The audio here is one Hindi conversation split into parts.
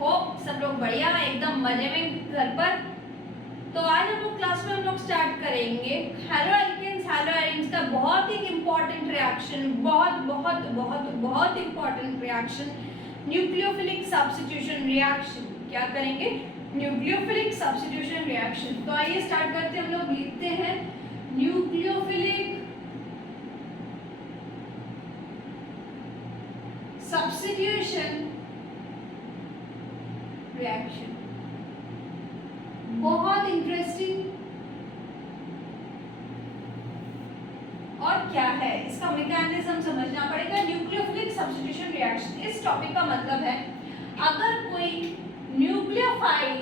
होप सब लोग बढ़िया एकदम मजे में घर पर। तो आज हम लोग क्लास में हम लोग स्टार्ट करेंगे हेलो एल्केन्स हेलो एरिन्स का बहुत ही इंपॉर्टेंट रिएक्शन, बहुत बहुत बहुत बहुत important reaction, nucleophilic substitution reaction. क्या करेंगे? Nucleophilic substitution reaction. तो आइए स्टार्ट करते हैं। हम लोग लिखते हैं न्यूक्लियोफिलिक सब्स्टिट्यूशन रिएक्शन। बहुत इंटरेस्टिंग और क्या है इसका मैकेनिज्म समझना पड़ेगा। न्यूक्लियोफिलिक सब्स्टिट्यूशन रिएक्शन, इस टॉपिक का मतलब है अगर कोई न्यूक्लियोफाइल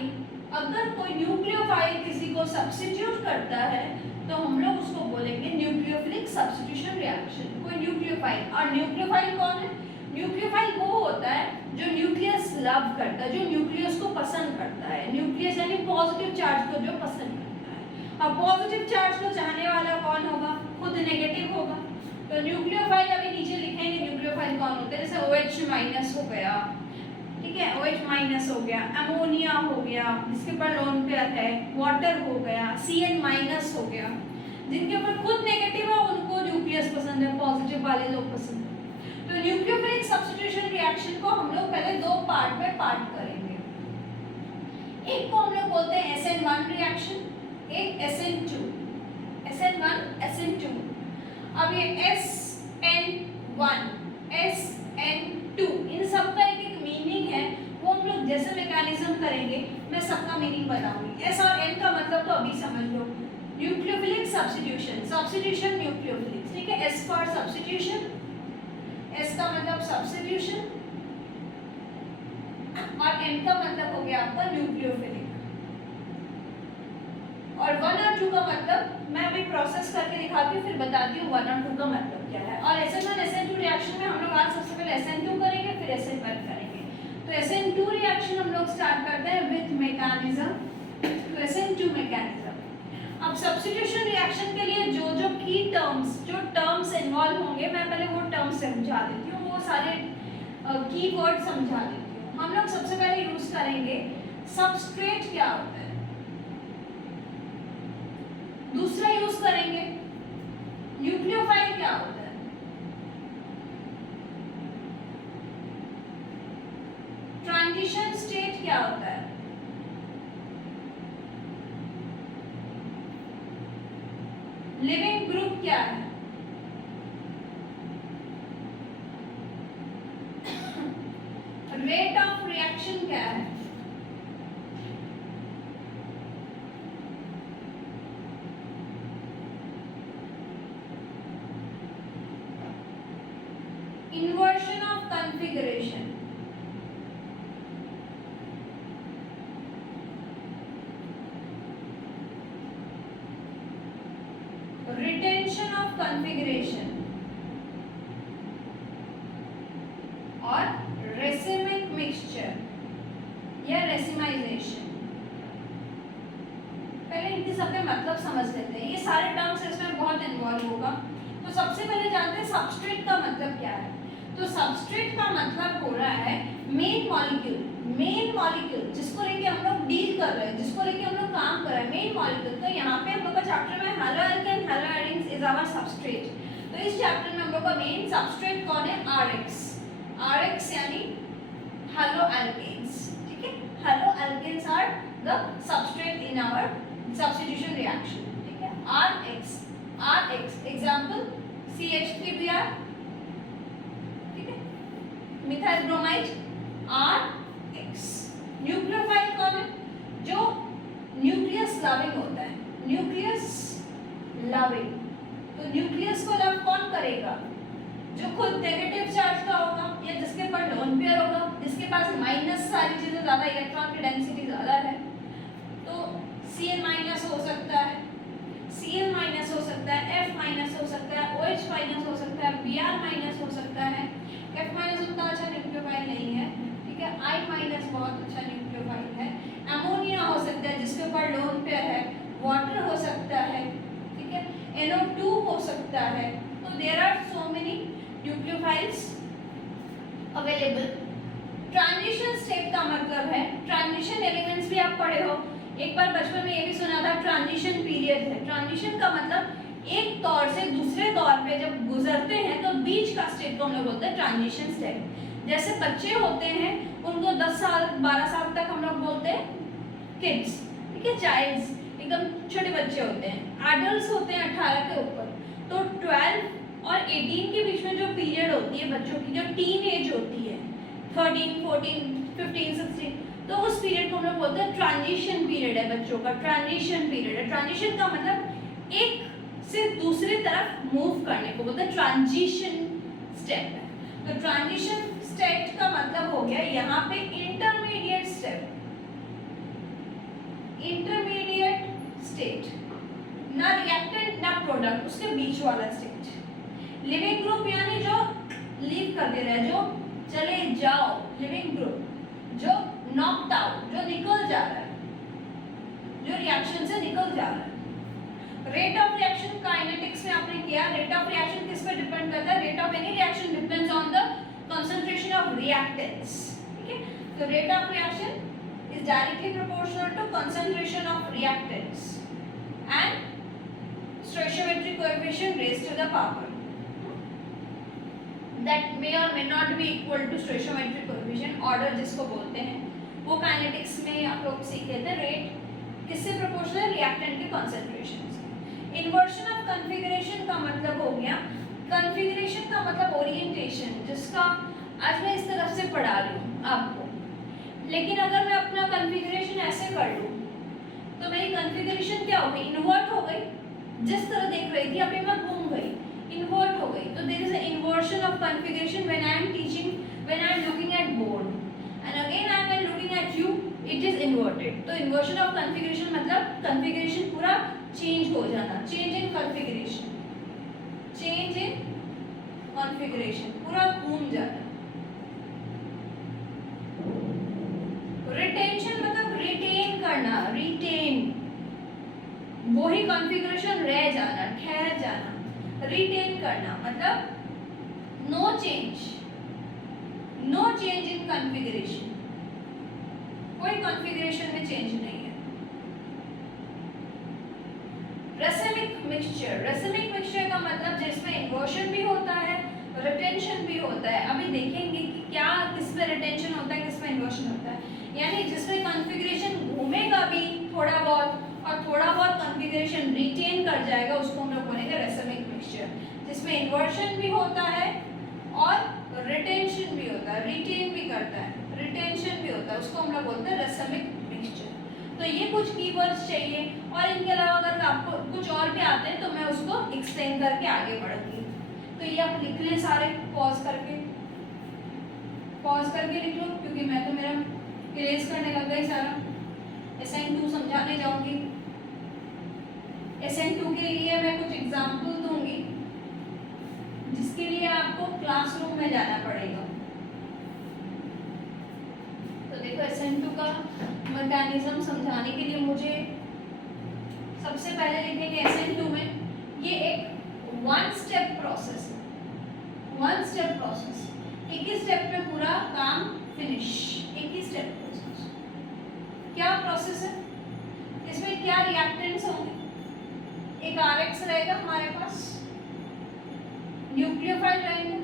किसी को सब्स्टिट्यूट करता है तो हम लोग उसको बोलेंगे न्यूक्लियोफिलिक सब्स्टिट्यूशन रिएक्शन। कोई न्यूक्लियोफाइल, और न्यूक्लियोफाइल कौन है? न्यूक्लियोफाइल वो होता है जो न्यूक्लियस लव करता है, जो न्यूक्लियस को पसंद करता है। न्यूक्लियस यानी पॉजिटिव चार्ज को जो पसंद करता है। अब पॉजिटिव चार्ज को चाहने वाला कौन होगा? खुद नेगेटिव होगा। तो न्यूक्लियोफाइल अभी नीचे लिखेंगे न्यूक्लियोफाइल कौन होते हैं। जैसे OH माइनस हो गया, ठीक है, OH माइनस हो गया, अमोनिया हो गया जिसके ऊपर लोन पेयर है, वाटर हो गया, CN माइनस हो गया। जिनके ऊपर खुद नेगेटिव है उनको न्यूक्लियस पसंद है, पॉजिटिव वाले लोग पसंद है। तो न्यूक्लियोफिलिक सब्स्टिट्यूशन रिएक्शन को हम लोग पहले दो पार्ट में पार्ट करेंगे। एक को हम लोग बोलते हैं SN1 रिएक्शन, एक SN2। SN1 SN2। अब ये SN1 SN2 इन सब का एक मीनिंग है, वो हम लोग जैसे मैकेनिज्म करेंगे मैं सबका मीनिंग बताऊंगी। S और N का मतलब तो अभी समझ लो। न्यूक्लियोफिलिक सब्स्टिट्यूशन, सब्स्टिट्यूशन न्यूक्लियोफिलिक, ठीक है। S फॉर सब्स्टिट्यूशन, S का मतलब सब्स्टिट्यूशन, और N का मतलब हो गया आपका न्यूक्लियोफिलिक। और 1 और 2 का मतलब मैं अभी प्रोसेस करके दिखाती हूँ, फिर बताती हूँ 1 और 2 का मतलब क्या है। और SN1 SN2 रिएक्शन में हम लोग आज सबसे पहले SN2 करेंगे, फिर SN1 करेंगे। तो SN2 रिएक्शन हम लोग स्टार्ट करते हैं विथ मैकेनिज्म। तो SN2 मैकेनिज्म। अब सब्स्टिट्यूशन रिएक्शन के लिए जो जो की टर्म्स, जो टर्म्स इन्वॉल्व होंगे, मैं पहले वो टर्म्स समझा देती हूँ, वो सारे कीवर्ड समझा देती हूँ। हम लोग सबसे पहले यूज करेंगे सबस्ट्रेट क्या होता है, दूसरा यूज करेंगे न्यूक्लियोफाइल क्या होता है, ट्रांजिशन स्टेट क्या होता है, लिविंग ग्रुप क्या है, रेट ऑफ रिएक्शन क्या है, inversion of configuration, retention of configuration और racemic mixture या racemization। पहले इनके सबके मतलब समझ लेते हैं, ये सारे टर्म्स इसमें बहुत इन्वॉल्व होगा। तो सबसे पहले जानते हैं सबस्ट्रेट का मतलब क्या है। तो सबस्ट्रेट का मतलब हो रहा है मेन मॉलिक्यूल, मेन मॉलिक्यूल जिसको लेके हम लोग डील कर रहे हैं, जिसको लेके हम लोग काम कर रहे हैं, मेन मॉलिक्यूल। तो यहाँ पे हम लोग का चैप्टर में haloalkane haloarenes is our substrate. तो इस चैप्टर में हम लोग का मेन सबस्ट्रेट कौन है? RX। RX यानी हेलो एल्केन्स, ठीक है। Haloalkanes are the substrate in our substitution reaction, ठीक है। RX एग्जांपल CH3Br, ठीक है, मिथाइल ब्रोमाइड RX। न्यूक्लियोफाइल कौन है? जो न्यूक्लियस लविंग होता है, न्यूक्लियस लविंग। तो न्यूक्लियस को लव कौन करेगा? जो खुद नेगेटिव चार्ज का होगा या जिसके पास लोन पेयर होगा, जिसके पास माइनस सारी चीजें ज्यादा, इलेक्ट्रॉन की डेंसिटी ज्यादा है। तो Cn माइनस हो सकता है, Cl माइनस हो सकता है, F माइनस हो सकता है, OH माइनस हो सकता है, Br माइनस हो सकता है। F माइनस उतना अच्छा न्यूक्लियोफाइल नहीं है, ठीक है। I माइनस बहुत अच्छा न्यूक्लियोफाइल है। अमोनिया हो सकता है जिसके ऊपर लोन पेयर है, वाटर हो सकता है, ठीक है, NO2 हो सकता है। तो there are so many nucleophiles available transition state का मतलब है, ट्रांजिशन एलिमेंट्स भी आप पढ़े हो, एक बार बचपन में ये भी सुना था ट्रांजिशन पीरियड है। ट्रांजिशन का मतलब एक दौर से दूसरे दौर पे जब गुजरते हैं तो बीच का स्टेट को हम लोग बोलते हैं ट्रांजिशन स्टेट। जैसे बच्चे होते हैं उनको 10 साल 12 साल तक हम लोग बोलते हैं किड्स, ठीक है, चाइल्ड्स, एकदम छोटे बच्चे होते हैं। एडल्ट्स होते हैं 18 के ऊपर। तो 12 और 18 के बीच में जो पीरियड होती है बच्चों की, जो टीन एज होती है 13, 14, 15, 16, तो उस पीरियड को हम लोग बोलते हैं ट्रांजिशन पीरियड है बच्चों का, ट्रांजिशन पीरियड है। ट्रांजिशन का मतलब एक से दूसरी तरफ मूव करने को बोलते हैं ट्रांजिशन स्टेप है। तो ट्रांजिशन स्टेट का मतलब हो गया यहाँ पे इंटरमीडिएट स्टेप, इंटरमीडिएट स्टेट, ना रिएक्टेंट ना प्रोडक्ट, उसके बीच वाला स्टेट। लिविंग ग्रुप यानी जो लीव कर दे रहा है, जो चले जाओ, लिविंग ग्रुप जो नॉक्ड आउट, जो निकल जा रहा है, जो रिएक्शन से निकल जा रहा है। रेट ऑफ रिएक्शन काइनेटिक्स में आपने किया, रेट ऑफ रिएक्शन किस पर डिपेंड करता है? Rate of any reaction depends on the concentration of reactants, ठीक है। तो rate of reaction is directly proportional to concentration of reactants and stoichiometric coefficient raised to the power that may or may not be equal to stoichiometric coefficient, order जिसको बोलते हैं, वो काइनेटिक्स में आप लोग सीखे थे। रेट किससे प्रोपोर्शनल? रिएक्टेंट के कॉन्सेंट्रेशन से। इन्वर्शन ऑफ कॉन्फ़िगरेशन का मतलब हो गया, कॉन्फ़िगरेशन का मतलब ओरिएंटेशन, जिसका आज मैं इस तरफ से पढ़ा रही हूँ आपको, लेकिन अगर मैं अपना कॉन्फ़िगरेशन ऐसे कर लूँ तो मेरी कॉन्फ़िगरेशन क्या हो गई? इन्वर्ट हो गई। जिस तरह देख रही थी अभी मैं घूम गई, इन्वर्ट हो गई। तो there is a inversion of configuration when I am teaching, when I am looking at board and again I am looking at you, it is inverted. तो इन्वर्शन ऑफ कॉन्फ़िगरेशन मतलब कॉन्फ़िगरेशन पूरा चेंज हो जाना, change in configuration, change in configuration, पूरा घूम जाना। रिटेंशन मतलब रिटेन करना, रिटेन, वही कॉन्फ़िगरेशन रह जाना, ठहर जाना। रिटेन करना मतलब no change, no change in configuration, कोई कॉन्फ़िगरेशन में चेंज नहीं है। रेसिमिक मिक्सचर, रेसिमिक मिक्सचर का मतलब जिसमें इन्वर्शन भी होता है, रिटेंशन भी होता है। अभी देखेंगे कि क्या किस में रिटेंशन होता है, किस में इन्वर्शन होता है। यानी जिसमें कॉन्फ़िगरेशन घूमेगा भी थोड़ा बहुत और थोड़ा बहुत कॉन्फ़िगरेशन रिटेन कर जाएगा, उसको हम लोग बोलेंगे रेसिमिक मिक्सचर। जिसमें इन्वर्शन भी होता है और रिटेंशन भी होता है, रिटेन भी करता है, रिटेंशन भी होता है, उसको हम लोग बोलते हैं रेसिमिक मिक्सचर। तो ये कुछ कीवर्ड्स चाहिए, और इनके अलावा अगर आपको कुछ और भी आते हैं तो मैं उसको एक्सप्लेन करके आगे बढ़ूंगी। तो ये आप लिख लें सारे, पॉज करके लिख लो, क्योंकि मैं तो मेरा इरेज करने लग गई सारा। SN2 समझाने जाऊंगी। SN2 के लिए मैं कुछ एग्जाम्पल दूंगी, जिसके लिए आपको क्लासरूम में जाना पड़ेगा। तो देखो SN2 का मैकेनिज्म समझाने के लिए मुझे सबसे पहले लिखेंगे SN2 में ये एक वन स्टेप प्रोसेस है, वन स्टेप प्रोसेस, एक ही स्टेप में पूरा काम फिनिश, एक ही स्टेप प्रोसेस। क्या प्रोसेस है? इसमें क्या रिएक्टेंट्स होंगे? एक RX रहेगा हमारे पास, न्यूक्लियोफाइल रहेंगे,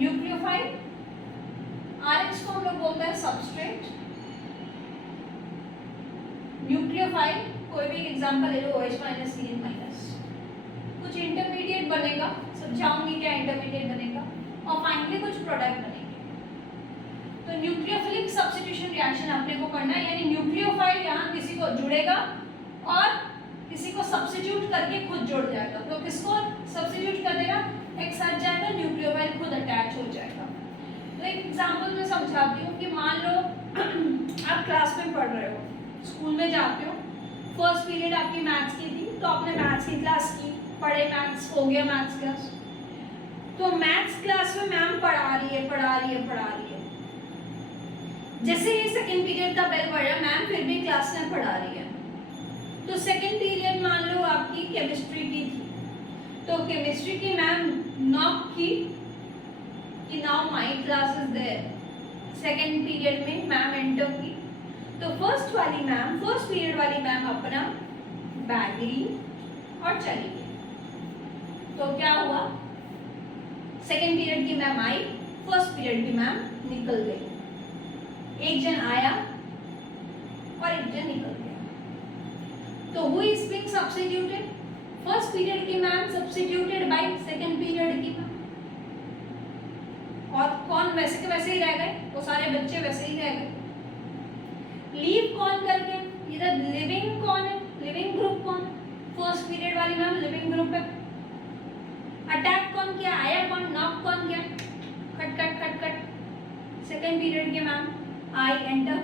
न्यूक्लियोफाइल, RX को हम लोग बोलते हैं सबस्ट्रेट, न्यूक्लियोफाइल, कोई भी एग्जांपल ले लो, OH- CN-। कुछ इंटरमीडिएट बनेगा, समझाऊंगी क्या इंटरमीडिएट बनेगा, और फाइनली कुछ प्रोडक्ट बनेंगे। तो न्यूक्लियोफिलिक सब्स्टिट्यूशन रिएक्शन आपने को करना है, यानी न्यूक्लियोफाइल यहाँ किसी को जुड़ेगा और किसी को सब्स्टिट्यूट करके खुद जुड़ जाएगा। तो किसको सब्स्टिट्यूट कर देगा? X हट जाएगा, न्यूक्लियोफाइल खुद अटैच हो जाएगा। तो एक एग्जांपल मैं समझाती हूँ कि मान लो आप क्लास में पढ़ रहे हो, स्कूल में जाते हो, फर्स्ट पीरियड आपकी मैथ्स की थी, तो आपने मैथ्स की क्लास की, पढ़े मैथ्स, हो गया मैथ्स क्लास। तो मैथ्स क्लास में मैम पढ़ा रही है। जैसे ही सेकंड पीरियड का बेल बजा, मैम फिर भी क्लास में पढ़ा रही है। तो सेकंड पीरियड मान लो आपकी केमिस्ट्री की थी, तो केमिस्ट्री की मैम नॉक की कि now my class is there, second period में मैम एंटर की, तो फर्स्ट पीरियड वाली मैम अपना बैग ली और चली गई। तो क्या हुआ, सेकेंड पीरियड की मैम आई, फर्स्ट पीरियड की मैम निकल गई। एक जन आया और एक जन निकल गया। तो who is being substituted, first period की ma'am substituted by second period की मैम, और कौन वैसे के वैसे ही रह गए, वो सारे बच्चे वैसे ही रह गए। लीव कौन कर गया, इधर लिविंग कौन है, लिविंग ग्रुप कौन, फर्स्ट पीरियड वाली मैम लिविंग ग्रुप है। अटैक कौन किया, आया कौन, नॉक कौन किया, cut cut cut cut, second period के मैम आई एंटर,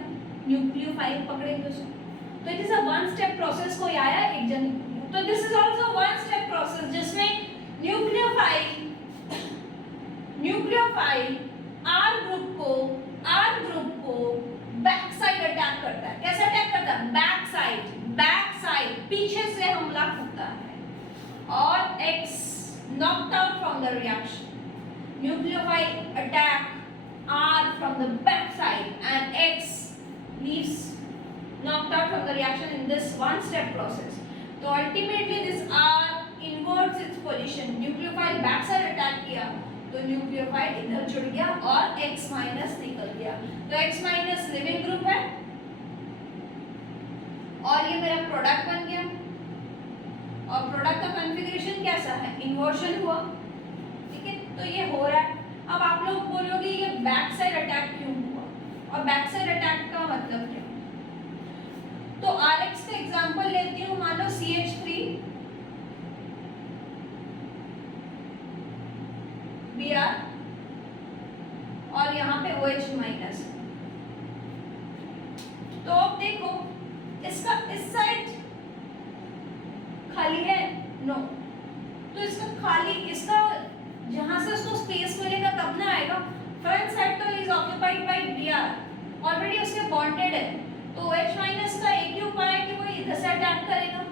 न्यूक्लियोफाइल पकड़ेंगे उसे। तो it is a one step process, कोई आया एक जन। तो this is also one step process जिसमें न्यूक्लियोफाइल आर ग्रुप को बैक साइड अटैक करता है। कैसे अटैक करता है, बैक साइड पीछे से हमला करता है। और x knocked out from the reaction, nucleophile attack R from the back side and X leaves knocked out from the reaction in this one step process. So ultimately this R inverts its position, nucleophile back side attack किया तो nucleophile इधर जुड़ गया और X माइनस निकल गया। तो X माइनस लिविंग ग्रुप है और ये मेरा प्रोडक्ट बन गया। और प्रोडक्ट का कॉन्फ़िगरेशन कैसा है, इन्वर्शन हुआ, ठीक है। तो ये हो रहा है। अब आप लोग बोलोगे ये बैक साइड अटैक क्यों हुआ, और बैक साइड अटैक का मतलब क्या। तो RX का एग्जांपल लेती हूँ, मान लो CH3 Br और यहाँ पे OH माइनस। तो अब देखो इसका इस साइड खाली है, नो, तो इसका खाली, इसका जहां से उसको स्पेस मिलेगा तब ना आएगा। फ्रंट साइड तो is occupied by Br, already उसके बॉन्डेड है। तो OH माइनस का एक ही उपाय है कि वो इधर से अटैक करेगा।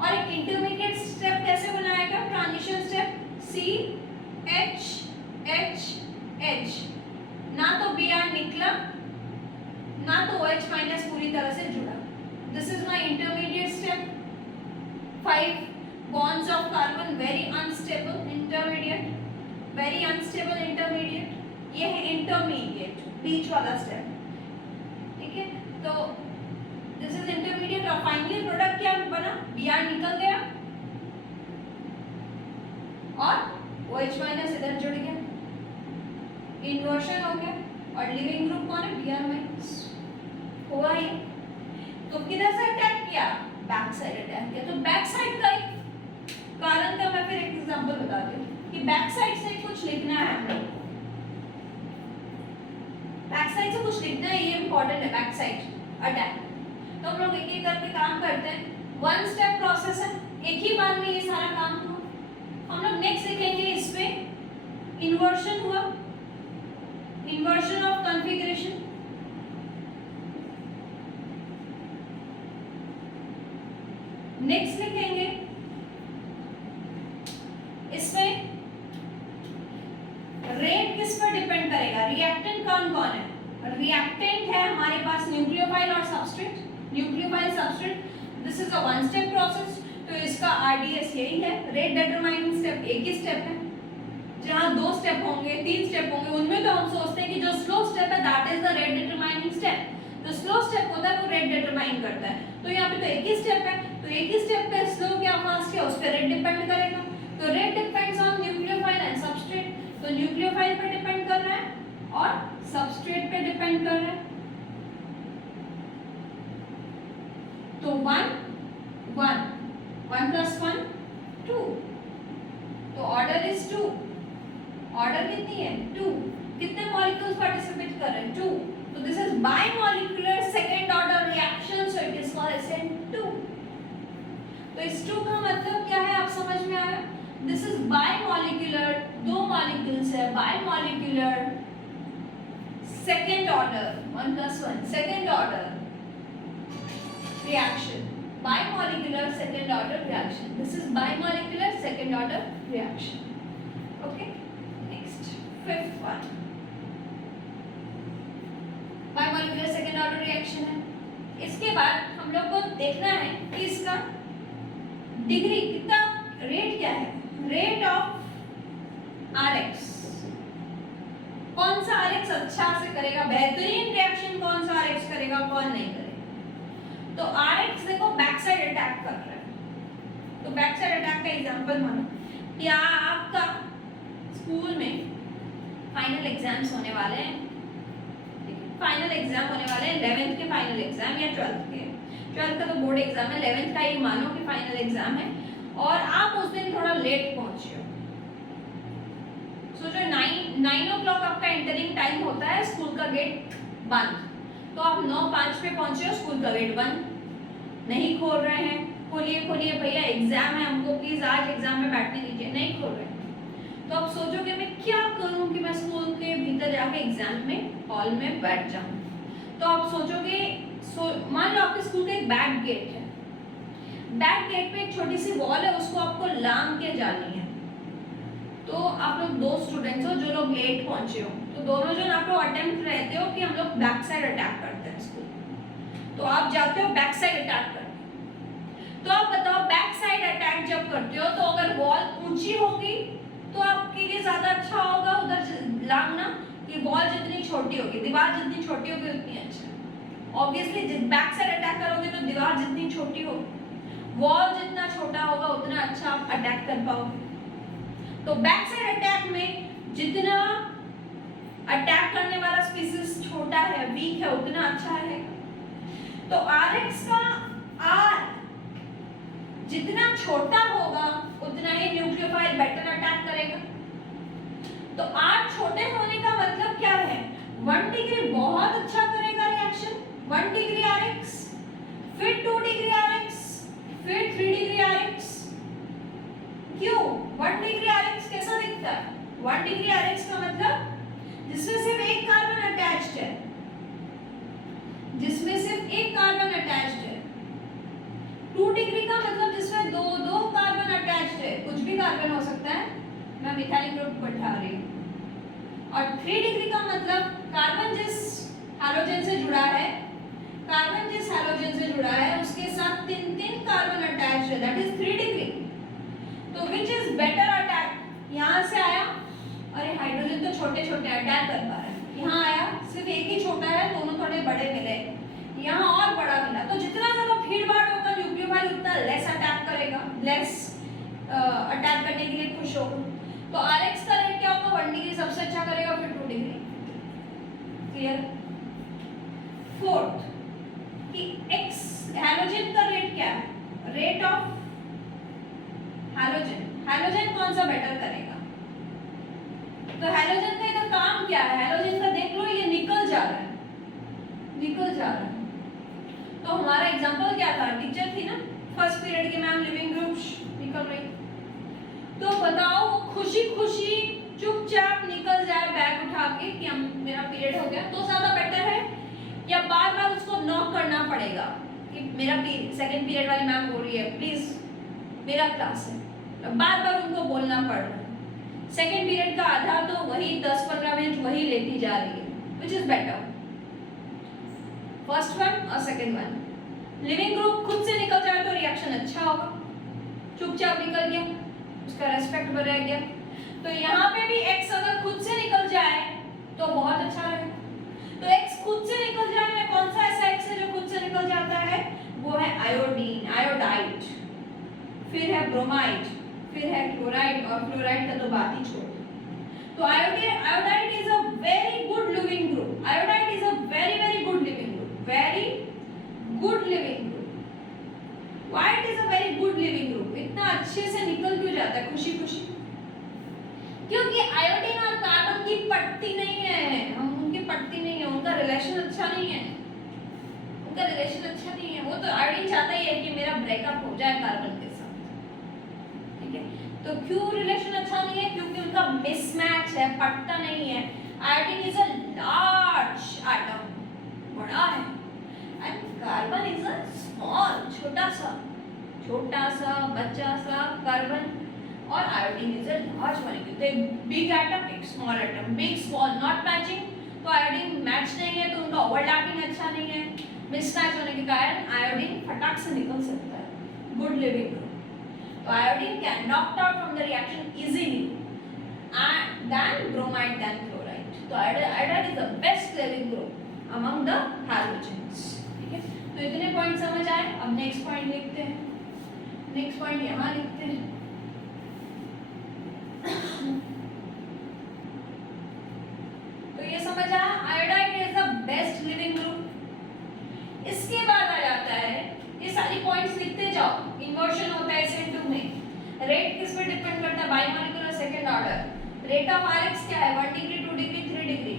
और एक इंटरमीडिएट स्टेप कैसे बनाएगा, ट्रांजिशन स्टेप CH ना तो Br निकला ना तो OH माइनस पूरी तरह से जुड़ा। This is my intermediate step. 5 bonds of carbon very unstable intermediate, very unstable intermediate, ये है intermediate बीच वाला स्टेप, ठीक है। तो this is intermediate और फाइनली प्रोडक्ट क्या बना, Br निकल गया और OH माइनस इधर जुड़ गया, इन्वर्शन हो गया। और लिविंग ग्रुप कौन है, Br माइनस हुआ ही। तो किधर से अटैक किया, बैक साइड अटैक किया। तो बैक साइड का कारण का मैं फिर एक एग्जांपल बताती हूँ कि बैक साइड से कुछ लिखना है हमें, बैक साइड से कुछ लिखना है, ये इंपॉर्टेंट है बैक साइड अटैक। तो हम लोग एक एक करके काम करते हैं, वन स्टेप प्रोसेस है, एक ही बार में ये सारा काम हुआ। हम लोग नेक्स्ट लिखेंगे इसमें इन्वर्शन हुआ, इन्वर्शन ऑफ कॉन्फ़िगरेशन। नेक्स्ट लिखेंगे इसमें रेट किस पर डिपेंड करेगा, रिएक्टेंट कौन कौन है। रिएक्टेंट है हमारे पास न्यूक्लियोफाइल और substrate, nucleophile substrate. This is a one step process, तो इसका RDS यही है। रेट डिटरमाइनिंग स्टेप एक ही स्टेप है, जहां 2 स्टेप होंगे 3 स्टेप होंगे उनमें तो हम सोचते हैं कि जो स्लो स्टेप है that is the rate determining step. जो स्लो स्टेप होता है वो रेट डिटरमाइन करता है। तो यहाँ पे तो एक ही स्टेप है, तो एक ही स्टेप पे स्लो क्या फास्ट क्या उस पर रेट डिपेंड करेगा। तो rate depends on nucleophile and substrate. तो न्यूक्लियोफाइल पे डिपेंड कर रहा है और सबस्ट्रेट पे डिपेंड कर रहा है। तो 1 plus 1 2, तो ऑर्डर इज 2। ऑर्डर कितनी है, 2। कितने मॉलिक्यूल्स पार्टिसिपेट कर रहे हैं, 2। तो this is bimolecular second order reaction, so it is called SN2। तो इस 2 का मतलब क्या है, आप समझ में आया। दिस इज बायमॉलिक्यूलर, 2 मॉलिक्यूल्स है, bimolecular second order 1 plus 1 second order reaction, bimolecular second order reaction. This is bimolecular second order reaction. Okay, next 5th one. Enviro reaction है। इसके बाद हम लोग को देखना है कि इसका डिग्री कितना, रेट क्या है, रेट ऑफ आरएक्स, कौन सा आरएक्स अच्छा से करेगा, बेहतरीन रिएक्शन कौन सा आरएक्स करेगा, कौन नहीं करेगा। तो आरएक्स देखो बैक साइड अटैक कर रहा है, तो बैक साइड अटैक का एग्जांपल मानो कि आपका स्कूल में फाइनल एग्जाम्स होने वाले हैं, फाइनल एग्जाम होने वाले हैं 11th के फाइनल एग्जाम या 12th के, 12th का तो बोर्ड एग्जाम है, 11th का ही मानो कि फाइनल एग्जाम है, और आप उस दिन थोड़ा लेट पहुंचे हो। सोचो 9 o'clock आपका एंटरिंग टाइम होता है, स्कूल का गेट बंद, तो आप 9:05 पे पहुंचे हो, स्कूल का गेट बंद, नहीं खोल रहे हैं, खोलिए खोलिए भैया एग्जाम है, हमको प्लीज आज एग्जाम में बैठने दीजिए, नहीं खोल रहे हैं। तो आप सोचोगे मैं क्या करूं कि मैं स्कूल के भीतर जाके एग्जाम में हॉल में बैठ जाऊं। तो आप सोचोगे, मान लो आपके स्कूल का एक बैक गेट है, बैक गेट पे एक छोटी सी वॉल है, उसको आपको लांग के जानी है। तो आप लोग 2 स्टूडेंट्स हो जो लोग लेट पहुंचे हो, तो दोनों जन आप लोग अटेम्प्ट रहते हो कि हम लोग बैक साइड अटैक करते हैं स्कूल, तो आप जाते हो बैक साइड अटैक करते। तो आप बताओ बैक साइड अटैक जब करते हो तो अगर वॉल ऊंची होगी तो आपके लिए ज्यादा अच्छा होगा उधर लांगना, कि वॉल जितनी छोटी होगी, दीवार जितनी छोटी होगी उतनी अच्छा। ऑब्वियसली बैक साइड अटैक करोगे तो दीवार जितनी छोटी होगी, वॉल जितना छोटा होगा उतना अच्छा आप अटैक कर पाओगे। तो बैक साइड अटैक में जितना अटैक करने वाला स्पीसीज छोटा है, वीक है, उतना अच्छा है। तो आरएक्स का आर जितना छोटा होगा उतना ही न्यूक्लियोफाइल बेटर अटैक करेगा। तो आर छोटे होने का मतलब क्या है, 1 डिग्री बहुत अच्छा करेगा रिएक्शन, 1 डिग्री आरएक्स, फिर 2 डिग्री आरएक्स, फिर 3 डिग्री आरएक्स। क्यों 1 डिग्री आरएक्स कैसा दिखता है, 1 डिग्री आरएक्स का मतलब जिसमें सिर्फ एक कार्बन अटैच्ड है, जिसमें सिर्फ एक कार्बन अटैच्ड है। 2 डिग्री का मतलब जिसमें दो कार्बन अटैच्ड है, कुछ भी कार्बन हो सकता है, मैं मिथाइल ग्रुप बैठा रही हूँ। और 3 डिग्री का मतलब कार्बन जिस हैलोजन से जुड़ा है, कार्बन जिस हैलोजन से जुड़ा है उसके साथ 3 कार्बन अटैच्ड है, दैट इज 3 डिग्री। तो विच इज बेटर अटैक, यहाँ से आया, अरे हाइड्रोजन तो छोटे छोटे अटैक कर पा रहे हैं, यहाँ आया सिर्फ एक ही छोटा है, दोनों थोड़े बड़े मिले, यहाँ और बड़ा मिला, तो जितना ज्यादा भीड़ भाड़ होगा न्यूक्लियोफाइल उतना लेस अटैक करेगा, लेस अटैक करने के लिए खुश होगा। तो आरएक्स का रेट क्या होगा, 1 डिग्री सबसे अच्छा करेगा, फिर 2 डिग्री। क्लियर। फोर्थ कि एक्स हैलोजन का रेट क्या है, रेट ऑफ हैलोजन, हैलोजन कौन सा बेटर करेगा। तो हैलोजन का इधर काम क्या है, हैलोजन का देख लो, ये निकल जा रहा है, निकल जा रहा है। तो हमारा एग्जांपल क्या था, टीचर थी ना फर्स्ट पीरियड की मैम, लिविंग ग्रुप्स निकल रही, तो बताओ खुशी खुशी चुपचाप निकल जाए बैग उठा के कि हम मेरा पीरियड हो गया, तो ज्यादा बेटर है, या बार बार उसको नॉक करना पड़ेगा कि मेरा सेकंड पीरियड वाली मैम बोल रही है प्लीज मेरा क्लास है, बार बार उनको बोलना पड़ रहा है। सेकंड पीरियड का आधा तो वही 10-15 मिनट वही लेती जा रही है, which is better, first one और सेकंड वन। लिविंग ग्रुप खुद से निकल जाए तो रिएक्शन अच्छा होगा, चुपचाप निकल गया, उसका रेस्पेक्ट बढ़ गया। तो यहाँ पे भी एक्स अगर खुद से निकल जाए तो बहुत अच्छा रहेगा। तो एक्स खुद से निकल जाए में कौन सा ऐसा एक्स है जो खुद से निकल जाता है, वो है आयोडीन, आयोडाइड, फिर है ब्रोमाइड, फिर है क्लोराइड, और फ्लोराइड का तो बात ही छोड़। तो iodide is a very good leaving group, iodide is a very good leaving group, very good leaving group. Why it is a very good leaving group, इतना अच्छे से निकल क्यों जाता है खुशी खुशी, क्योंकि आयोडीन और कार्बन की पटती नहीं है, हम उनकी पटती नहीं है, उनका रिलेशन अच्छा नहीं है, उनका रिलेशन अच्छा नहीं है। वो तो आयोडीन चाहता ही है कि मेरा ब्रेकअप हो जाए कार्बन के साथ, ठीक है। तो क्यों रिलेशन अच्छा नहीं है, क्योंकि उनका मिसमैच है, पटता नहीं है। Iodine is a large atom, बड़ा है, and carbon is a small, छोटा सा बच्चा सा कार्बन, और iodine is a large molecule. तो एक बिग एटम, एक small atom, big small not matching, तो आयोडीन मैच नहीं है, तो उनका ओवरलैपिंग अच्छा नहीं है, मिसमैच होने के कारण आयोडीन फटाक से निकल सकता है। Good leaving group. तो iodine can knocked out from the reaction easily than bromide than chloride. तो iodide is the best living group among the halogens. ठीक है, तो इतने पॉइंट समझ आए। अब नेक्स्ट पॉइंट देखते हैं। नेक्स्ट पॉइंट यहाँ लिखते हैं। तो ये समझ आया, iodide is the best leaving group. इसके बाद आ जाता है, ये सारी पॉइंट्स लिखते जाओ। इन्वर्शन होता है SN2 में। रेट किस पे डिपेंड करता है? Bimolecular second order. Rate of RX क्या है? 1 डिग्री, 2 डिग्री, 3 डिग्री।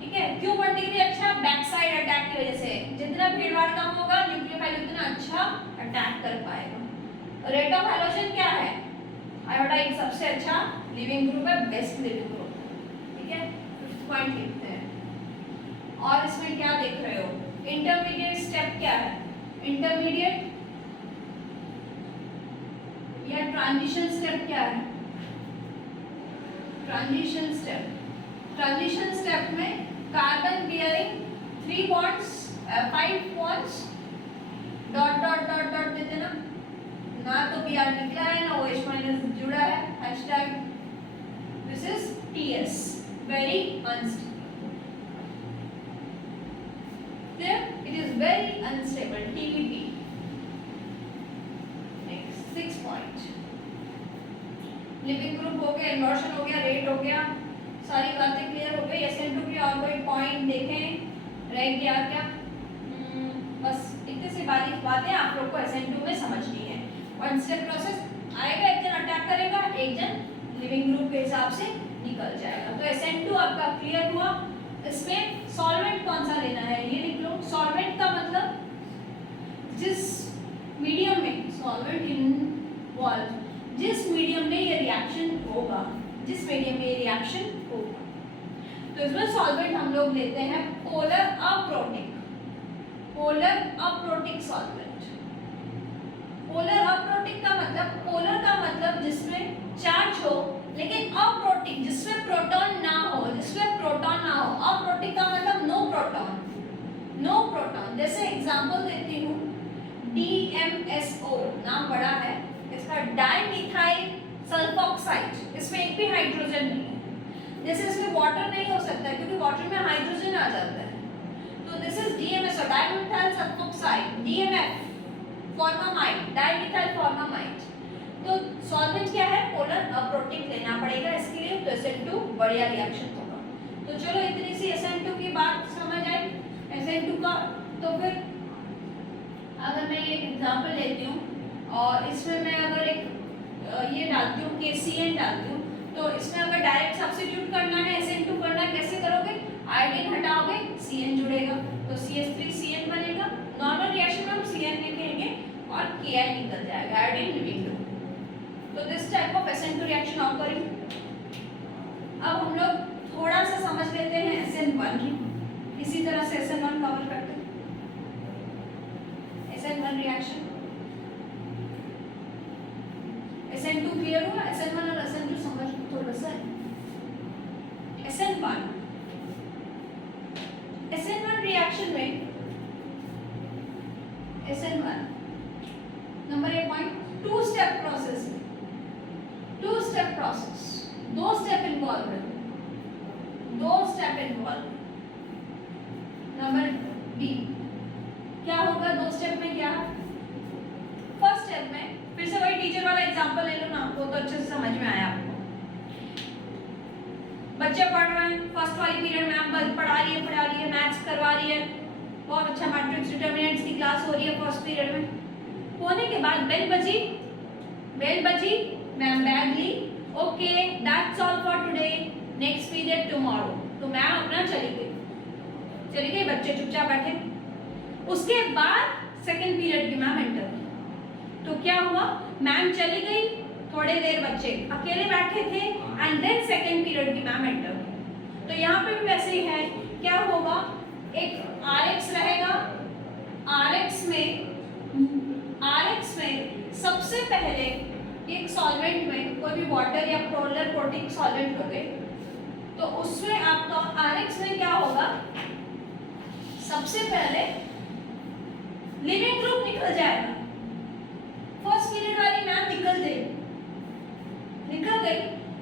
ठीक है, क्यों 1 डिग्री अच्छा? बैक साइड अटैक की वजह से। जितना भीड़भाड़ कम होगा न्यूक्लियोफाइल उतना अच्छा अटैक कर पाएगा। रेट ऑफ हैलोजन क्या है? आयोडाइड सबसे अच्छा लिविंग ग्रुप है, बेस्ट लिविंग ग्रुप। ठीक है, 5th पॉइंट लिखते हैं। और इसमें क्या देख रहे हो? इंटरमीडिएट स्टेप क्या है? इंटरमीडिएट या ट्रांजिशन स्टेप क्या है? Transition step. ट्रांजिशन स्टेप में carbon bearing 3 bonds 5 bonds dot dot dot dot देते ना तो Br निकला है ना OH माइनस जुड़ा है, hashtag this is TS, very unstable. It is very unstable, TVP। Next 6 point. Leaving group हो गया, इन्वर्शन हो गया, रेट हो गया, सारी बातें क्लियर हो गई। SN2 की और कोई पॉइंट देखें रह गया क्या? बस इतनी सी बातें आप लोग को SN2 में समझनी है। 1 स्टेप प्रोसेस आएगा, एक जन अटैक करेगा, एक जन लिविंग ग्रुप के हिसाब से निकल जाएगा। तो SN2 आपका क्लियर हुआ। इसमें सॉल्वेंट कौन सा लेना है ये लिख लो। सॉल्वेंट का मतलब जिस मीडियम में सॉल्वेंट इन्वॉल्व, जिस मीडियम में ये रिएक्शन होगा, जिस मीडियम में ये रिएक्शन होगा। तो इसमें सॉल्वेंट हम लोग लेते हैं polar aprotic. Polar aprotic solvent. Polar aprotic का मतलब, पोलर का मतलब जिसमें चार्ज हो लेकिन अप्रोटिक, जिसमें प्रोटॉन ना हो, जिसमें प्रोटॉन ना हो। अप्रोटिक का मतलब नो प्रोटॉन, नो प्रोटॉन। जैसे एग्जांपल देती हूँ, DMSO नाम बड़ा है इसका, डाइमिथाइल सल्फोक्साइड। इसमें एक भी हाइड्रोजन नहीं है। जैसे इसमें वाटर नहीं हो सकता क्योंकि वाटर में हाइड्रोजन आ जाता है। तो this is DMSO, dimethyl sulphoxide. DMF formamide, dimethyl formamide. तो सॉल्वेंट क्या है? पोलर अप्रोटिक लेना पड़ेगा इसके लिए। तो SN2 बढ़िया रिएक्शन होगा। तो चलो इतनी सी SN2 की बात समझ आई। SN2 का तो फिर अगर मैं एक एग्जांपल लेती हूँ और इसमें मैं अगर एक ये डालती हूँ KCN डालती हूँ, तो इसमें अगर डायरेक्ट सब्स्टिट्यूट करना है, SN2 करना है, कैसे करोगे? आयोडीन हटाओगे, CN जुड़ेगा, तो CH3CN बनेगा। नॉर्मल रिएक्शन में हम CN लिखेंगे और Ki निकल जाएगा, आयोडीन लिविंग ग्रुप। तो this type of SN2 reaction occurring. अब हम लोग थोड़ा सा समझ लेते हैं SN1। इसी तरह से SN1 कवर करते हैं। SN1 रिएक्शन, SN2 क्लियर हुआ। SN1 और SN2 समझ थोड़ा सा। SN1 रिएक्शन में SN1 number 1 point, 2 step process है। 2 स्टेप प्रोसेस, 2 स्टेप इन्वॉल्व है, 2 स्टेप इन्वॉल्व। नंबर B क्या होगा 2 स्टेप में? क्या फर्स्ट स्टेप में, फिर से वही टीचर वाला एग्जांपल ले लो ना, वो तो अच्छे से समझ में आया आपको। बच्चे पढ़ रहे हैं, फर्स्ट वाली पीरियड में आप पढ़ा रही है, मैथ्स करवा रही है, बहुत अच्छा मैट्रिक्स डिटरमिनेंट्स की क्लास हो रही है फर्स्ट पीरियड में। होने के बाद बेल बजी, मैम बैग ली, okay that's all for today, next period tomorrow. तो मैम अपना चली गई, बच्चे चुपचाप बैठे। उसके बाद सेकंड पीरियड की मैम एंटर। तो क्या हुआ? मैम चली गई, थोड़ी देर बच्चे अकेले बैठे थे, एंड देन सेकंड पीरियड की मैम एंटर। तो यहाँ पे भी वैसे ही है। क्या होगा? एक RX रहेगा, RX में सबसे पहले एक सॉल्वेंट में कोई भी वाटर या पोलर प्रोटिक सॉल्वेंट हो गए, तो उसमें आपका RX में क्या होगा? सबसे पहले लिविंग ग्रुप निकल जाएगा। फर्स्ट पीरियड वाली मैम निकल गई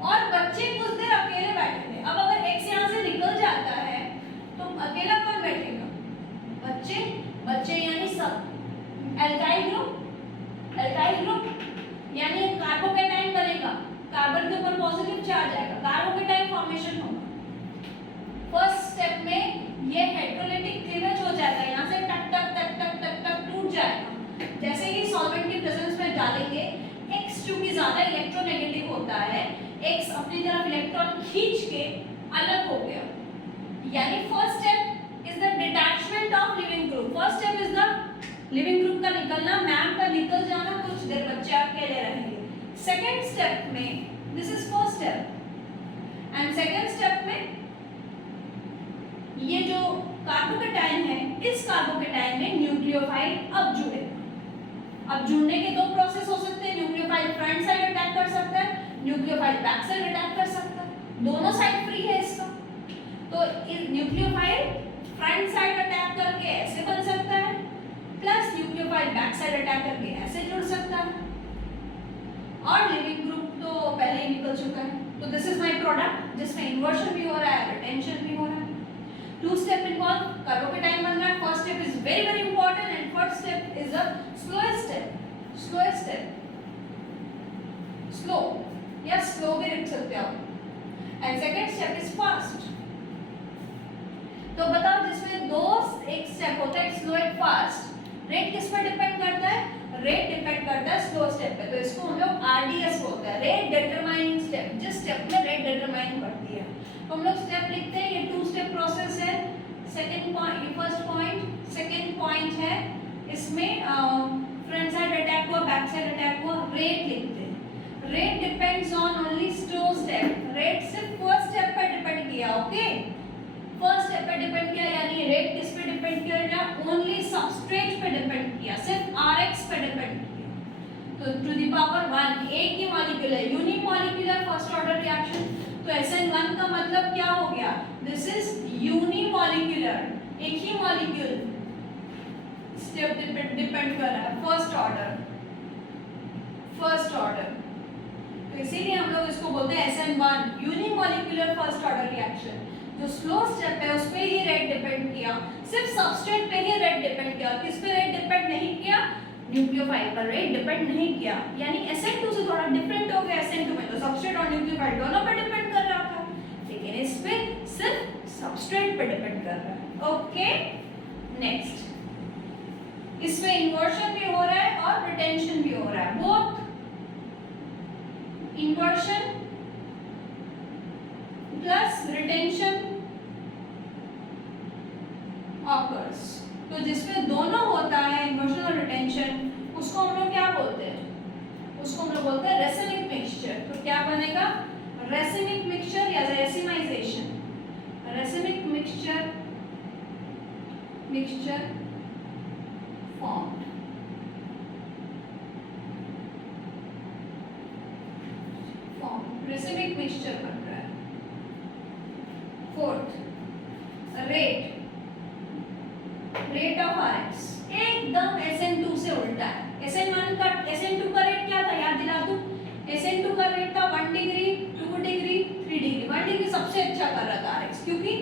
और बच्चे कुछ देर अकेले बैठे थे। अब अगर x यहाँ से निकल जाता है तो अकेला कौन बैठेगा? बच्चे यानी सब एल्काइल ग्रुप यानी कार्बोकेटाइन बनेगा, कार्बन के ऊपर पॉजिटिव चार्ज आएगा, कार्बोकेटाइन फॉर्मेशन होगा। फर्स्ट स्टेप में ये हाइड्रोलाइटिक क्लीवेज हो जाता है, यहाँ से टक टक टक टक टक टक टूट जाएगा। जैसे ही सॉल्वेंट की प्रेजेंस में डालेंगे, X चूंकि ज्यादा इलेक्ट्रोनेगेटिव होता है, X अपनी तरफ इलेक्ट्रॉन खींच के अलग हो गया। यानी first step is the detachment of leaving group. First step is the leaving group का निकलना, मैम का निकल जाना, कुछ देर बच्चे अकेले रहेंगे। सेकेंड स्टेप में this is first step and second step में ये जो कार्बोकेटाइन है, इस कार्बोकेटाइन में न्यूक्लियोफाइल अब जुड़ेगा। अब जुड़ने के दो प्रोसेस हो सकते हैं, न्यूक्लियोफाइल फ्रंट साइड अटैक कर सकता है, न्यूक्लियोफाइल बैक साइड अटैक कर सकता है, दोनों साइड फ्री है इसका। तो न्यूक्लियोफाइल फ्रंट साइड अटैक करके ऐसे बन सकता है, plus nucleophile back side attack करके ऐसे जुड़ सकता है। और लिविंग ग्रुप तो पहले ही निकल चुका है। तो दिस इज माय प्रोडक्ट जिसमें इन्वर्शन भी हो रहा है, रिटेंशन भी हो रहा है। टू स्टेप इन्वॉल्व, कार्बोकेटाइन बन रहा है। First step is very very important and first step is the slowest step, slow या स्लो भी लिख सकते हो आप। And second step is fast. तो बताओ जिसमें दो एक स्टेप होता है, स्लो एंड फास्ट, रेट किस पर डिपेंड करता है? रेट डिपेंड करता है स्लो स्टेप पे। तो इसको हम लोग आरडीएस बोलते हैं, रेट डिटरमाइनिंग स्टेप, जिस स्टेप में रेट डिटरमाइन करती है। तो हम लोग स्टेप लिखते हैं, ये टू स्टेप प्रोसेस है। सेकंड पॉइंट, ये फर्स्ट पॉइंट, सेकंड पॉइंट है, इसमें फ्रंट साइड अटैक हुआ, बैक साइड अटैक हुआ, रेट लिखते हैं। Rate depends on only slow step, rate सिर्फ फर्स्ट स्टेप पर डिपेंड किया। ओके, फर्स्ट स्टेप पे डिपेंड किया, यानी रेट किस पे डिपेंड किया? ओनली सबस्ट्रेट पे डिपेंड किया, सिर्फ Rx पे डिपेंड किया। तो टू द पावर 1 एक ही मॉलिक्यूल है, यूनिमॉलिक्यूलर फर्स्ट ऑर्डर रिएक्शन। तो SN1 का मतलब क्या हो गया? दिस इज यूनिमॉलिक्यूलर, एक ही मॉलिक्यूल स्टेप डिपेंड कर रहा है, फर्स्ट ऑर्डर। तो इसीलिए हम लोग इसको बोलते हैं SN1 unimolecular first order reaction. जो स्लो स्टेप है उस पे ही रेट डिपेंड किया, सिर्फ सबस्ट्रेट पे ही रेट डिपेंड किया। किस पे रेट डिपेंड नहीं किया? न्यूक्लियोफाइल पर रेट डिपेंड नहीं किया। यानी SN2 से थोड़ा डिफरेंट हो गया। SN2 में तो सबस्ट्रेट और न्यूक्लियोफाइल दोनों पे डिपेंड कर रहा था, लेकिन इस पे सिर्फ सबस्ट्रेट पे डिपेंड कर रहा है। ओके, नेक्स्ट, इसमें इन्वर्शन भी हो रहा है और रिटेंशन भी हो रहा है। Both inversion plus retention occurs. तो जिसमें दोनों होता है, इन्वर्शन और रिटेंशन, उसको हम लोग क्या बोलते हैं? उसको हम लोग बोलते हैं रेसिमिक मिक्सचर। तो क्या बनेगा? रेसिमिक मिक्सचर या racemisation. Racemic mixture formed. Racemic mixture बन रहा है। फोर्थ, रेट ऑफ Rx एकदम SN2 से उल्टा है। SN2 का रेट क्या था? याद दिला दूं, SN2 का रेट था 1 डिग्री, 2 डिग्री, 3 डिग्री। 1 डिग्री सबसे अच्छा कर रहा था Rx, क्योंकि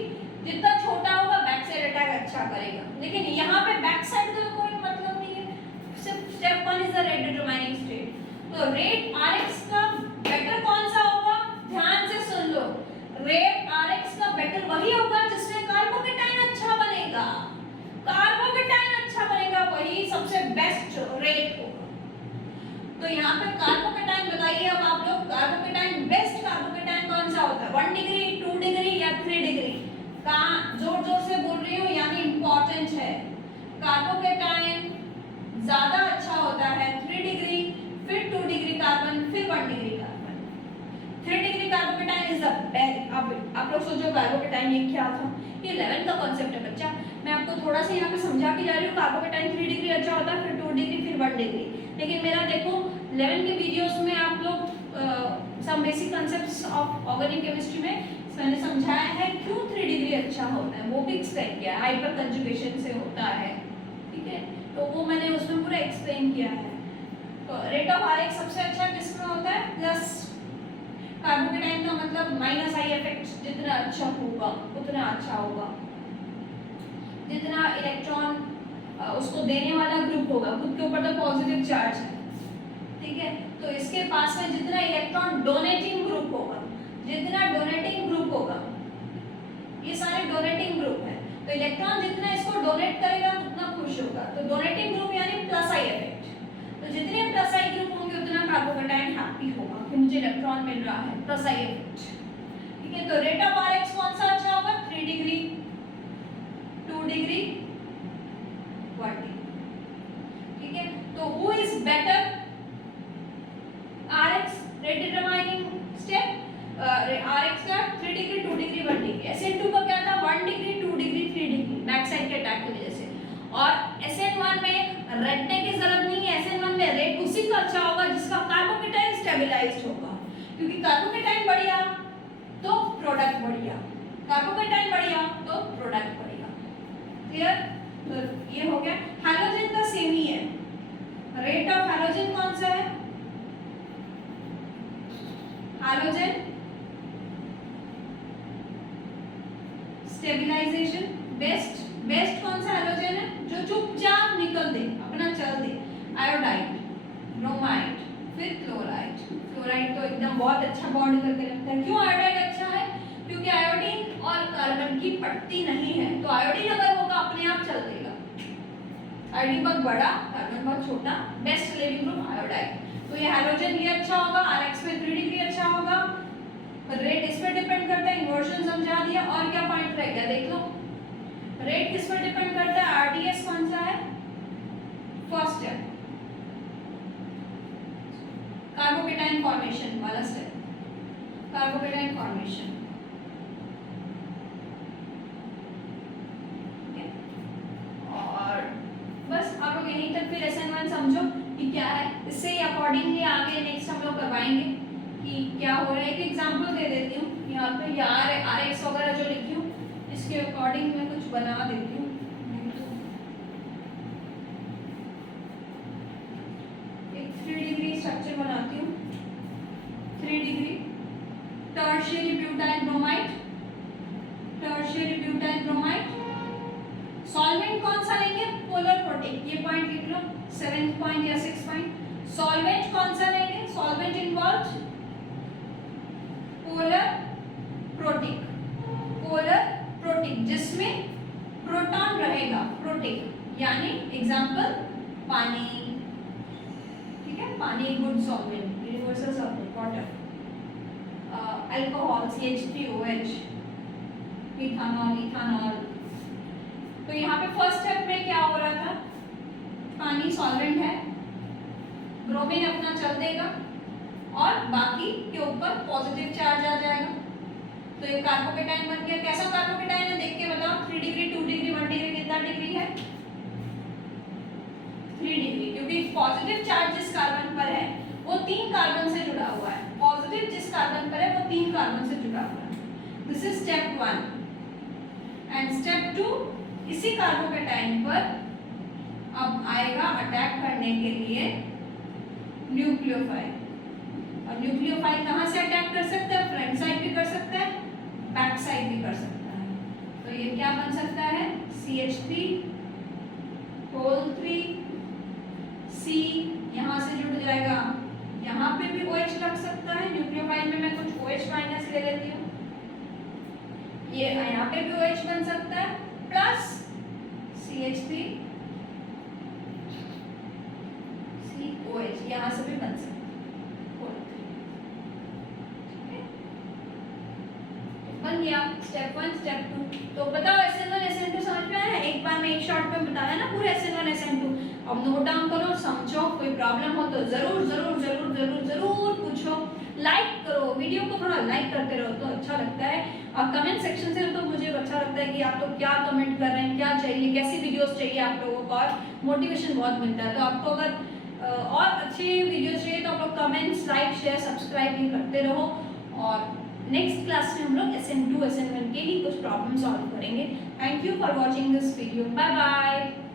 जितना छोटा होगा बैक साइड अटैक अच्छा करेगा। लेकिन यहाँ पे बैक साइड का कोई मतलब नहीं है, सिर्फ step 1 is the rate determining state. तो रेट Rx का बेटर कौन सा होगा? ध्यान से सुन लो, रेट Rx का बेटर वही होगा जिसमें कार्बोकेटाइन अच्छा बनेगा। कार्बोकेटाइन अच्छा बनेगा, वही सबसे बेस्ट रेट होगा। तो यहाँ पे कार्बोकेटाइन बताइए अब आप लोग, कार्बोकेटाइन बेस्ट कार्बोकेटाइन कौन सा होता है? 1 डिग्री, 2 डिग्री या 3 डिग्री? कहाँ जोर जोर से बोल रही हूँ, यानी इंपॉर्टेंट है। कार्बोकेटाइन ज्यादा अच्छा होता है 3 डिग्री, फिर 2 डिग्री कार्बन, फिर 1 degree carbon. 3 degree carbocation is the best. आप लोग सोचो कार्बोकेटाइन ये क्या था? ये 11th का कॉन्सेप्ट है बच्चा, मैं आपको थोड़ा सा यहाँ पे समझा के जा रही हूँ। कार्बोकेटाइन 3 डिग्री अच्छा होता है, फिर 2 डिग्री, फिर 1 डिग्री। लेकिन मेरा देखो 11 के वीडियोस में आप लोग some basic concepts of organic chemistry में मैंने समझाया है क्यों 3 डिग्री अच्छा अच्छा होता है वो भी एक्सप्लेन किया है, हाइपर कंजुगेशन से होता है, ठीक है, तो वो मैंने उसमें पूरा एक्सप्लेन किया है। तो रेट ऑफ आर एक्स सबसे अच्छा किसमें होता है, प्लस कार्बोकेटाइन का मतलब माइनस आई इफेक्ट जितना अच्छा होगा उतना अच्छा होगा, जितना इलेक्ट्रॉन उसको देने वाला ग्रुप होगा, खुद के ऊपर तो पॉजिटिव चार्ज है, ठीक है, तो इसके पास में जितना इलेक्ट्रॉन डोनेटिंग ग्रुप होगा, जितना डोनेटिंग ग्रुप होगा, ये सारे डोनेटिंग ग्रुप है, तो इलेक्ट्रॉन जितना इसको डोनेट करेगा उतना खुश होगा, तो डोनेटिंग ग्रुप यानी प्लस आई इफेक्ट, तो जितने प्लस आई ग्रुप होंगे उतना कार्बोकेटाइन हैप्पी होगा कि मुझे इलेक्ट्रॉन मिल रहा है, प्लस आई इफेक्ट, ठीक है। तो रेट ऑफ आर एक्स कौन सा अच्छा होगा, 3 डिग्री, 2 डिग्री, 1 डिग्री, ठीक है। तो who is better, R X rate determining step, R X का 3 डिग्री, 2 डिग्री, 1 डिग्री, SN2 का क्या था, 1 degree, 2 degree, 3 degree, back side के अटैक की वजह से, और SN1 में रटने की जरूरत नहीं है, SN1 में रेट उसी का अच्छा होगा जिसका कार्बोकेटाइन स्टेबलाइज्ड होगा, क्योंकि कार्बोकेटाइन बढ़िया तो प्रोडक्ट बढ़िया, कार्बोकेटाइन बढ़िया तो प्रोडक्ट बढ़िया, क्लियर। तो ये हो गया। हैलोजन का सेम ही है, रेट ऑफ हैलोजन कौन सा है, हैलोजन स्टेबलाइजेशन बेस्ट कौन सा हैलोजन है, जो चुपचाप निकल दे, अपना चल दे, आयोडाइड, ब्रोमाइड, फिर क्लोराइड तो एकदम बहुत अच्छा बॉन्ड करके रखता है। क्यों आयोडाइड अच्छा है, क्योंकि आयोडीन और कार्बन की पट्टी नहीं है, तो आयोडीन अगर होगा अपने आप चल देगा, आयोडीन बहुत बड़ा, कार्बन बहुत छोटा, बेस्ट लिविंग ग्रुप आयोडाइड, तो ये हैलोजन ये अच्छा होगा, आरएक्स में 3 डिग्री अच्छा होगा, रेट इस पर डिपेंड करता है, इन्वर्जन समझा दिया, और क्या पॉइंट रह गया देख लो, रेट किस पर डिपेंड करता है, आरडीएस कौन सा है, फर्स्ट स्टेप, कार्बोकेटाइन फॉर्मेशन वाला स्टेप, कार्बोकेटाइन फॉर्मेशन, और बस आप लोग यहीं तक फिर SN1 समझो कि क्या है, इससे अकॉर्डिंगली आगे नेक्स्ट हम लोग करवाएंगे कि क्या हो रहा है। एक एग्जांपल दे देती हूँ यहाँ पे, यार RX वगैरह जो लिखी हूँ इसके अकॉर्डिंग मैं कुछ बना देती हूँ, एक 3 डिग्री स्ट्रक्चर बनाती हूँ, 3 degree tertiary butyl bromide, tertiary butyl bromide, solvent कौन सा लेंगे, पोलर प्रोटीन, ये पॉइंट लिख लो, 7th पॉइंट या 6th पॉइंट, सॉल्वेंट कौन सा लेंगे, solvent involve polar protein, polar protein जिसमें प्रोटॉन रहेगा, प्रोटीन यानी एग्जांपल पानी, ठीक है, पानी good solvent, universal solvent, water, alcohol CH3OH, ethanol, ethanol. तो यहाँ पे फर्स्ट स्टेप में क्या हो रहा था, पानी सॉल्वेंट है, ब्रोमीन अपना चल देगा और बाकी के ऊपर पॉजिटिव चार्ज आ जाएगा, तो ये कार्बोकेटाइन बन गया। कैसा कार्बोकेटाइन है देख के बताओ, 3 डिग्री, 2 डिग्री, 1 डिग्री, कितना डिग्री है, 3 डिग्री, क्योंकि पॉजिटिव चार्ज जिस कार्बन पर है वो 3 कार्बन से जुड़ा हुआ है, पॉजिटिव जिस कार्बन पर है वो 3 कार्बन से जुड़ा हुआ है। This is step 1 and step 2, इसी कार्बोकेटाइन पर अब आएगा अटैक करने के लिए न्यूक्लियोफाइल, और न्यूक्लियोफाइल कहाँ से अटैक कर सकता है, फ्रंट साइड भी कर सकता है, बैक साइड भी कर सकता है, तो ये क्या बन सकता है, CH3 होल 3, C यहाँ से जुड़ जाएगा, यहाँ पे भी OH लग सकता है, न्यूक्लियोफाइल में मैं कुछ OH माइनस ले लेती हूँ, ये यहाँ पे भी OH बन सकता है, प्लस CH3 COH यहाँ से भी बन सकता है, बन गया स्टेप 1 स्टेप 2। तो बताओ SN1 SN2 समझ में आया, एक बार में एक शॉट में बताया ना पूरे SN1 SN2, अब नोट डाउन करो, समझो, कोई प्रॉब्लम हो तो जरूर जरूर जरूर जरूर जरूर पूछो, लाइक करो, वीडियो को थोड़ा लाइक करते रहो तो अच्छा लगता है, और कमेंट सेक्शन से तो मुझे अच्छा लगता है कि आप लोग क्या कमेंट कर रहे हैं, क्या चाहिए, कैसी वीडियोस चाहिए आप लोगों को, और मोटिवेशन बहुत मिलता है। तो आपको अगर और अच्छी वीडियोस चाहिए तो आप लोग कमेंट्स, लाइक, शेयर, सब्सक्राइब भी करते रहो, और नेक्स्ट क्लास में हम लोग SN2 SN1 के ही कुछ प्रॉब्लम सॉल्व करेंगे। Thank you for watching this video. Bye bye.